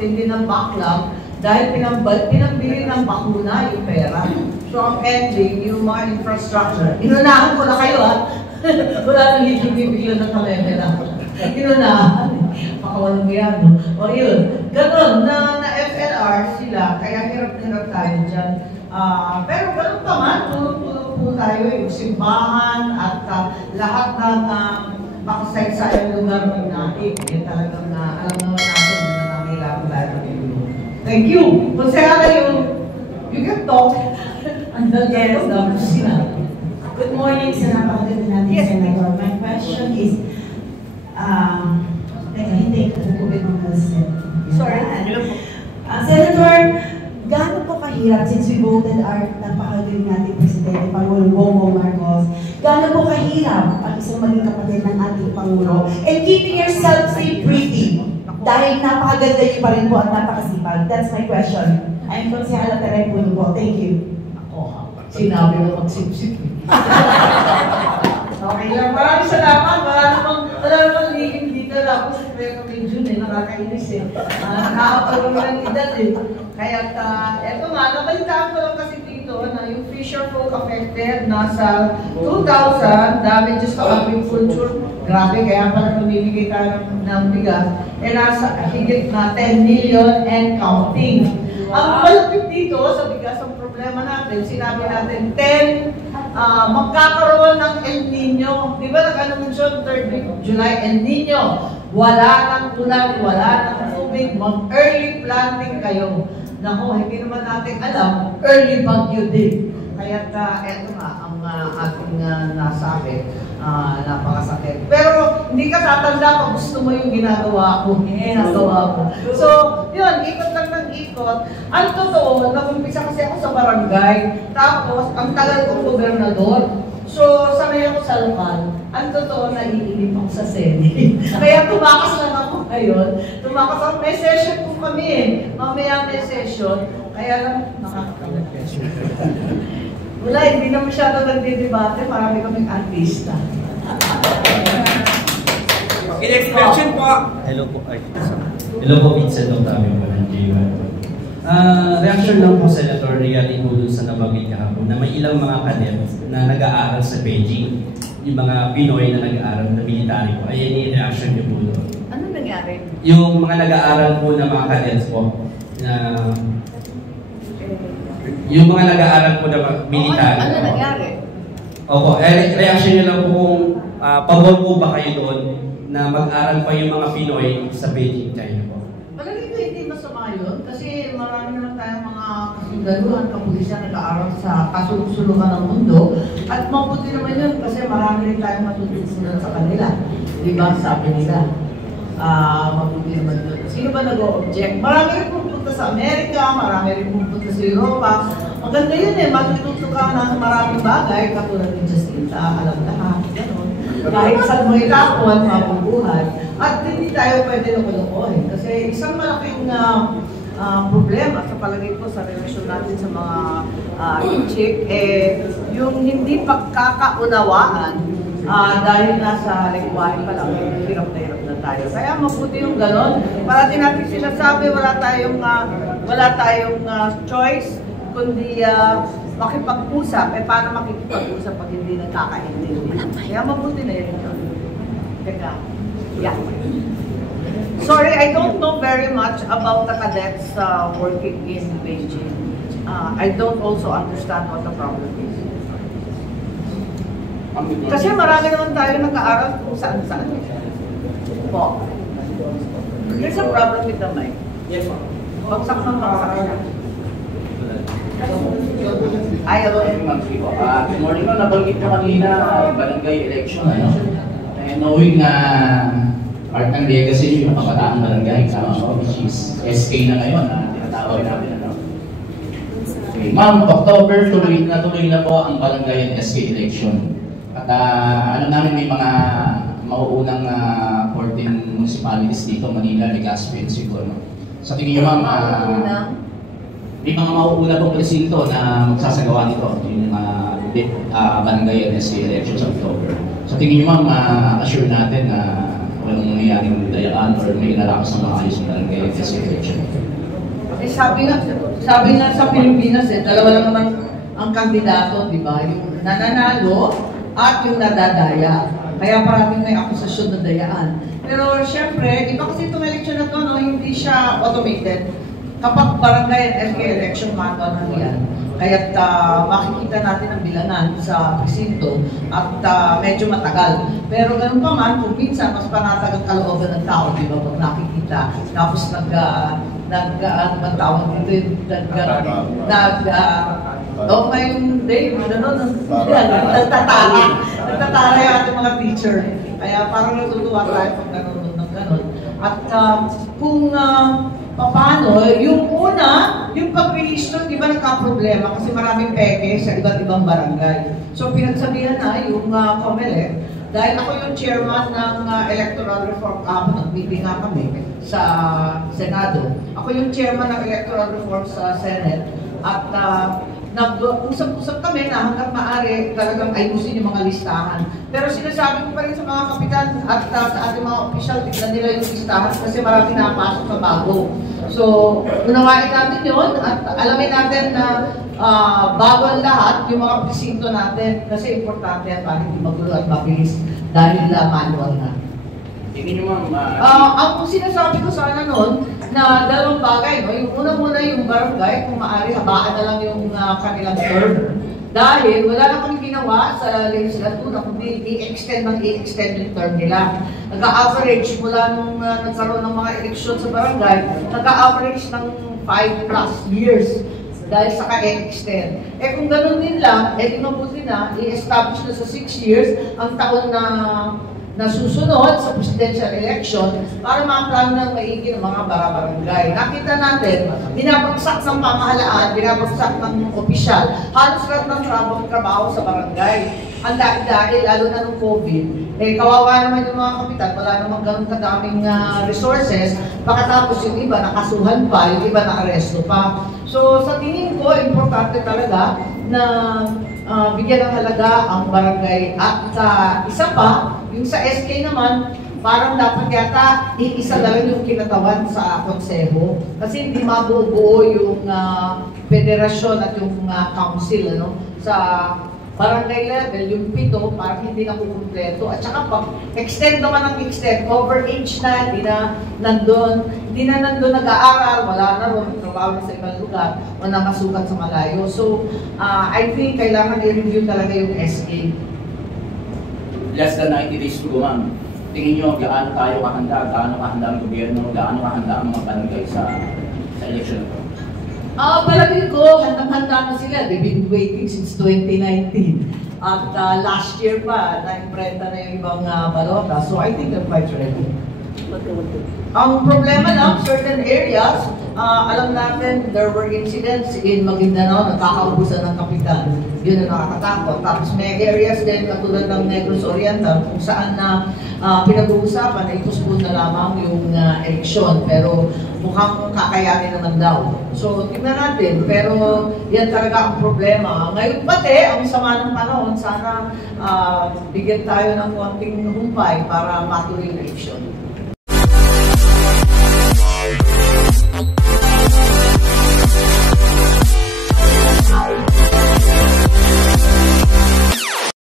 napakatindi ng backlog dahil pinambili ng bakuna yung pera. So ang ending, yung mga infrastructure, inunahan ko na kayo ha. Wala nang higit-bibigyan ng kamera. Inunahan. Pakawalang biyano. O yun, gano'n, na FLR sila, kaya hirap na hirap tayo dyan. Pero gano'n naman, tulong-tulong po tayo, yung simbahan at lahat ng makasaysayang lugar ng naik. Yan talagang alam naman natin na nangangailangan tayo. Thank you. Kung sa'yo you can talk. And then yes, good morning, Senator. Yes, Senator. My question is, sorry, Senator, gaano po kahirap since we voted our napakagaling nating Presidente, Pangulong Bongbong Marcos, gaano po kahirap ang isang maging kapatid ng ating Pangulo and keeping yourself safe breathing dahil napakaganda niyo pa rin po at napakasipag. That's my question. I'm from Sihala Tereng po. Thank you. Ako, sinabi na magsipsip. Okay lang. Maraming salamat. Wala namang ligin dito lang ako sa Secretary kay June nakakainis eh. Nakakapagong ng edad eh. Kaya eto nga, nabalitaan ko lang kasi dito na yung fisher folk affected nasa 2,000 damages to agriculture. Grabe, kaya pala namimigay tayo ng bigas. Nasa higit na 10 million and counting. Ang malapit dito sa bigas, ang problema natin, sinabi natin 10 magkakaroon ng El Nino. Di ba nag-anunsyon 3rd week of July, El Nino. Wala nang ulan, wala nang tubig, mag-early planting kayo. Naku, hindi naman natin alam, early bagyo din. Kaya eto nga, ang ating nasabi, napakasakit. Pero hindi ka tatanda pag gusto mo yung ginagawa ko. Ginagawa ko. So, yun, ikot lang ng ikot. Ang totoo, nag-umpisa kasi ako sa barangay. Tapos, ang tagal kong gobernador. So, sanay ako sa lokal. Ang totoo, naiinip ako sa Senate. Kaya tumakas lang ako ngayon. Tumakas ako. May session po kami eh. Mamaya may session. Kaya lang, nakakatalag. Wala, hindi na masyado nagdidebate. Marami kaming artista. Okay, next question po. Hello po. Hello po, Vincent Octavio po ng J1. Reaction lang po, Senator, regarding po dun sa nabanggit kahapon na may ilang mga cadets na nag-aaral sa Beijing, yung mga Pinoy na nag-aaral na military po. Ayan yung reaction niyo po doon. Ano nangyari? Yung mga nag-aaral po na mga cadets po, na yung mga nag-aaral po na military. Ano nangyari? Opo, reaction niyo lang po kung pabor po ba kayo doon na mag-aral pa yung mga Pinoy sa Beijing, China po? Palagi ko hindi masama yun kasi marami naman tayong mga kasundaluhan, kapulisan nag-aaral sa kasulong-sulungan ng mundo at mabuti naman yun kasi marami rin tayong matutunan sa kanila. Di ba? Sabi nila. Mabuti naman yun. Sino ba nag-o-object? Marami rin pupunta sa Amerika, marami rin pupunta sa Europa. Maganda yun eh, matututo ka ng maraming bagay katulad ni Jacinta, alam lahat, gano'n. Kahit saan mo itapon, mabubuhay. At hindi tayo pwede nakulokohin. Kasi isang malaking problema sa palagay ko sa relasyon natin sa mga chick, yung hindi pagkakaunawaan dahil nasa lingwahe pa lang, hirap na hirap na tayo. Kaya mabuti yung gano'n. Parati natin sinasabi, wala tayong choice, kundi makipag-usap. Paano makikipag-usap pag hindi nagkakaintindi? Kaya mabuti na yun. Teka. Yeah. Sorry, I don't know very much about the cadets working in Beijing. I don't also understand what the problem is. Kasi marami naman tayo nag-aaral kung saan-saan. Po. There's a problem with the mic. Yes, ma'am. Bagsak ng bagsak siya. Ayaw rin mag-iwa. Good morning po, nabanggit mo kanina, barangay election. Knowing na part ng legacy yung kapataang barangay, which is SK na ngayon, tinatawag namin. Okay. Ma'am, October, tuloy na po ang barangay and SK election. At alam namin may mga mauunang 14 municipalities dito, Manila, Legazpi, and Cebu. Sa tingin niyo, ma'am, may mga mauuna pong presinto na magsasagawa nito yung barangay and SK elections sa October. So tingin niyo, ma'am, assure natin na walang mangyayaring dayaan or may nalakas ng maayos ng barangay election? Sabi nga sa Pilipinas dalawa lang naman ang kandidato, di ba? Yung nananalo at yung nadadaya. Kaya maraming may akusasyon na dayaan. Pero syempre, iba kasi itong election na to, no, hindi siya automated. Kapag barangay at FK election, manual na yan. Kaya't makikita natin ang bilangan sa presinto at medyo matagal. Pero ganun pa man, kung minsan, mas panatag ang kalooban ng tao, di ba? Pag nakikita, tapos ngayong day, nagtatara yung ating mga teacher. Kaya parang natutuwa tayo pag nanonood ng ganun. At kung paano, yung una, yung pag-register, di ba nagka-problema kasi maraming peke sa iba't ibang barangay. So pinagsabihan na yung COMELEC, dahil ako yung chairman ng electoral reform, nag-meeting nga kami sa Senado. Ako yung chairman ng electoral reform sa Senate at nag-usap-usap kami na hanggang maaari talagang ayusin yung mga listahan. Pero sinasabi ko pa rin sa mga kapitan at sa ating mga official, tignan nila yung listahan kasi maraming nakapasok na bago. So, unawain natin yun at alamin natin na bawal lahat yung mga presinto natin kasi importante yan para hindi magulo at mabilis dahil manual na. Tingin nyo ma'am, ang sinasabi ko sana noon na dalawang bagay, no? Yung una-muna yung barangay, kung maaari habaan na lang yung kanilang term. Dahil wala na kami ginawa sa legislatura, kundi i-extend yung term nila. Nag-average mula nung nagkaroon ng mga eleksyon sa barangay, nag-average ng 5+ years dahil sa ka-extend. Kung ganun din lang, di mabuti na, i-establish na sa 6 years ang taon na susunod sa presidential election para makaplano ng maigi ng mga barangay. Nakita natin, binabagsak ng pamahalaan, binabagsak ng opisyal, halos lahat ng trabaho sa barangay. Ang dahil lalo na nung COVID, kawawa naman yung mga kapitan, wala namang ganun kadaming resources, pagkatapos yung iba nakasuhan pa, yung iba naaresto pa. So sa tingin ko, importante talaga na bigyan ng halaga ang barangay at isa pa, yung sa SK naman, parang dapat yata iisa na rin yung kinatawan sa konseho kasi hindi mabubuo yung federasyon at yung council sa barangay level, yung 7 parang hindi na kukumpleto at saka pag extend naman ang extend, overage na, hindi na nandun nag-aaral, wala na rin, trabaho sa ibang lugar, wala masukat sa malayo. So, I think kailangan i-review talaga yung SK. Less than 90 days to go, ma'am. Tingin nyo, gaano tayo kahanda, gaano kahanda ang gobyerno, gaano kahanda ang mga barangay sa election na ito? Palagay ko, handang-handa na sila. They've been waiting since 2019. At last year pa, na-imprenta na yung ibang balota. So I think they're quite ready. Ang problema lang, certain areas, alam natin, there were incidents in Maguindanao, nakakaubusan ng kapitan. Yun ang nakakatakot. Tapos may areas din, katulad ng Negros Oriental, kung saan na pinag-uusapan na ituspon na lamang yung eleksyon. Pero mukhang kakayanin naman daw. So, tingnan natin. Pero yan talaga ang problema. Ngayon pati, ang sama ng panahon, sana bigyan tayo ng konting humpay para matuloy yung eleksyon.